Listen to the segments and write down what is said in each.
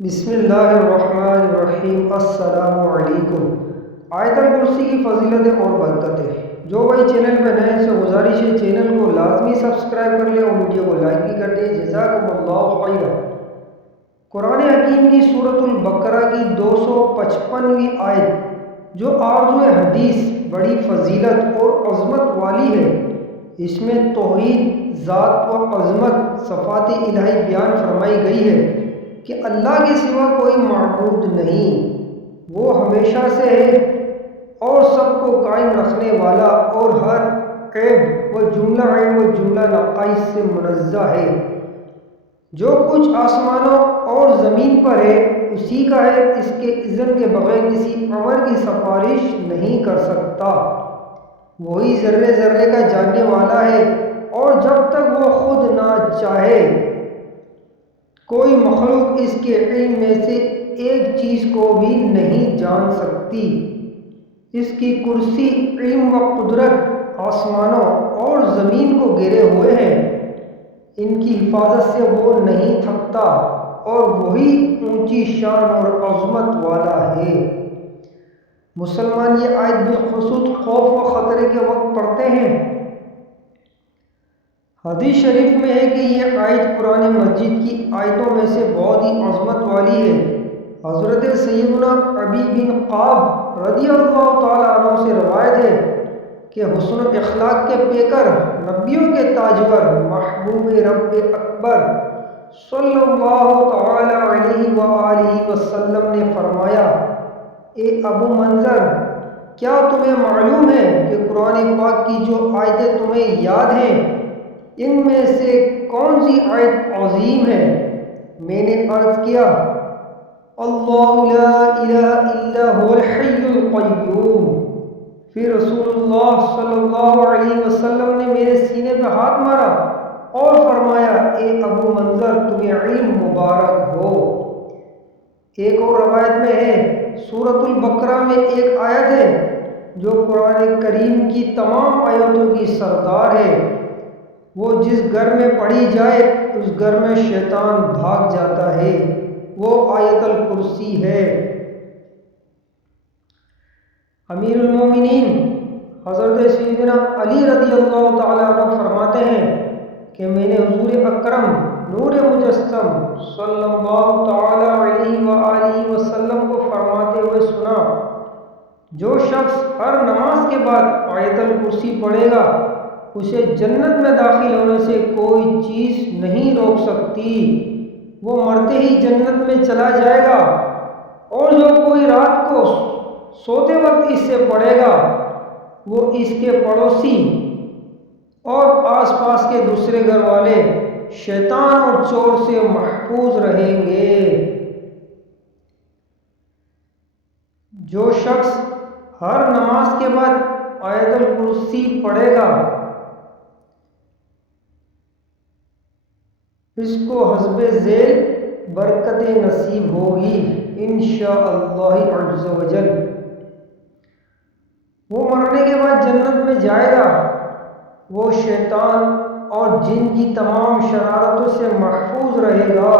بسم اللہ الرحمن الرحیم۔ السلام علیکم۔ آیت الکرسی کی فضیلتیں اور برکتیں۔ جو بھائی چینل پہ نئے سے گزارش ہے چینل کو لازمی سبسکرائب کر لیں اور ویڈیو کو لائک بھی کر دیں۔ جزاکم اللہ خیرا۔ قرآن حکیم کی سورۃ البقرہ کی 255ویں آیت جو آرزو حدیث بڑی فضیلت اور عظمت والی ہے، اس میں توحید ذات و عظمت صفات الہی بیان فرمائی گئی ہے کہ اللہ کے سوا کوئی معبود نہیں، وہ ہمیشہ سے ہے اور سب کو قائم رکھنے والا اور ہر عیب و جملہ نقائص سے منزہ ہے۔ جو کچھ آسمانوں اور زمین پر ہے اسی کا ہے، اس کے اذن کے بغیر کسی امر کی سفارش نہیں کر سکتا۔ وہی ذرے ذرے کا جاننے والا ہے اور جب تک وہ خود نہ چاہے کوئی مخلوق اس کے علم میں سے ایک چیز کو بھی نہیں جان سکتی۔ اس کی کرسی علم و قدرت آسمانوں اور زمین کو گھیرے ہوئے ہیں، ان کی حفاظت سے وہ نہیں تھکتا اور وہی اونچی شان اور عظمت والا ہے۔ مسلمان یہ آیت بالخصوص خوف و خطرے کے وقت پڑھتے ہیں۔ حدیث شریف میں ہے کہ یہ آیت قرآن مجید کی آیتوں میں سے بہت ہی عظمت والی ہے۔ حضرت سیدنا ابی بن قعب رضی اللہ تعالیٰ عنہ سے روایت ہے کہ حسن اخلاق کے پیکر، نبیوں کے تاجور، محبوب رب اکبر صلی اللہ تعالیٰ علیہ وآلہ وسلم نے فرمایا: اے ابو منظر، کیا تمہیں معلوم ہے کہ قرآن پاک کی جو آیتیں تمہیں یاد ہیں ان میں سے کون سی آیت عظیم ہے؟ میں نے عرض کیا: اللہ لا الہ الا هو الحی القیوم۔ پھر رسول اللہ صلی اللہ علیہ وسلم نے میرے سینے پہ ہاتھ مارا اور فرمایا: اے ابو منظر، تمہیں علم مبارک ہو۔ ایک اور روایت میں ہے، سورۃ البقرہ میں ایک آیت ہے جو قرآن کریم کی تمام آیتوں کی سردار ہے، وہ جس گھر میں پڑھی جائے اس گھر میں شیطان بھاگ جاتا ہے، وہ آیت الکرسی ہے۔ امیر المومنین حضرت سیدنا علی رضی اللہ تعالیٰ عنہ فرماتے ہیں کہ میں نے حضور اکرم نور مجسم صلی اللہ تعالیٰ علیہ وآلہ وسلم کو فرماتے ہوئے سنا: جو شخص ہر نماز کے بعد آیت الکرسی پڑھے گا اسے جنت میں داخل ہونے سے کوئی چیز نہیں روک سکتی، وہ مرتے ہی جنت میں چلا جائے گا۔ اور جو کوئی رات کو سوتے وقت اس سے پڑھے گا وہ اس کے پڑوسی اور آس پاس کے دوسرے گھر والے شیطان اور چور سے محفوظ رہیں گے۔ جو شخص ہر نماز کے بعد آیت الکرسی پڑھے گا اس کو حسب ذیل برکتیں نصیب ہوگی انشاءاللہ عز و جل۔ وہ مرنے کے بعد جنت میں جائے گا، وہ شیطان اور جن کی تمام شرارتوں سے محفوظ رہے گا۔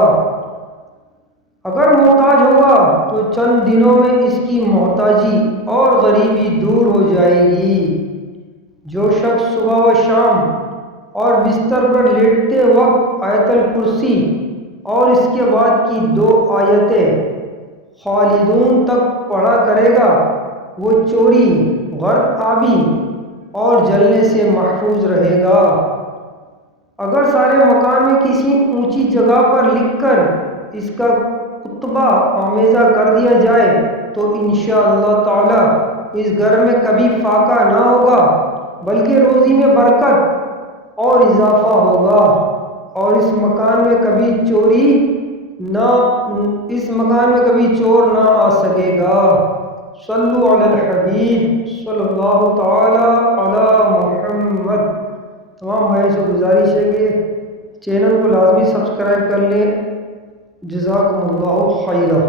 اگر محتاج ہوگا تو چند دنوں میں اس کی محتاجی اور غریبی دور ہو جائے گی۔ جو شخص صبح و شام اور بستر پر لیٹتے وقت آیت الکرسی اور اس کے بعد کی 2 آیتیں خالدون تک پڑھا کرے گا وہ چوری، غرق آبی اور جلنے سے محفوظ رہے گا۔ اگر سارے مکان میں کسی اونچی جگہ پر لکھ کر اس کا کتبہ آمیزہ کر دیا جائے تو انشاءاللہ تعالی اس گھر میں کبھی فاقہ نہ ہوگا بلکہ روزی میں برکت اور اضافہ ہوگا، اور اس مکان میں کبھی چور نہ آ سکے گا۔ صلو علی الحبیب صلی اللہ تعالی علی محمد۔ تمام بھائی سے گزارش ہے کہ چینل کو لازمی سبسکرائب کر لیں۔ جزاکم اللہ خیرا۔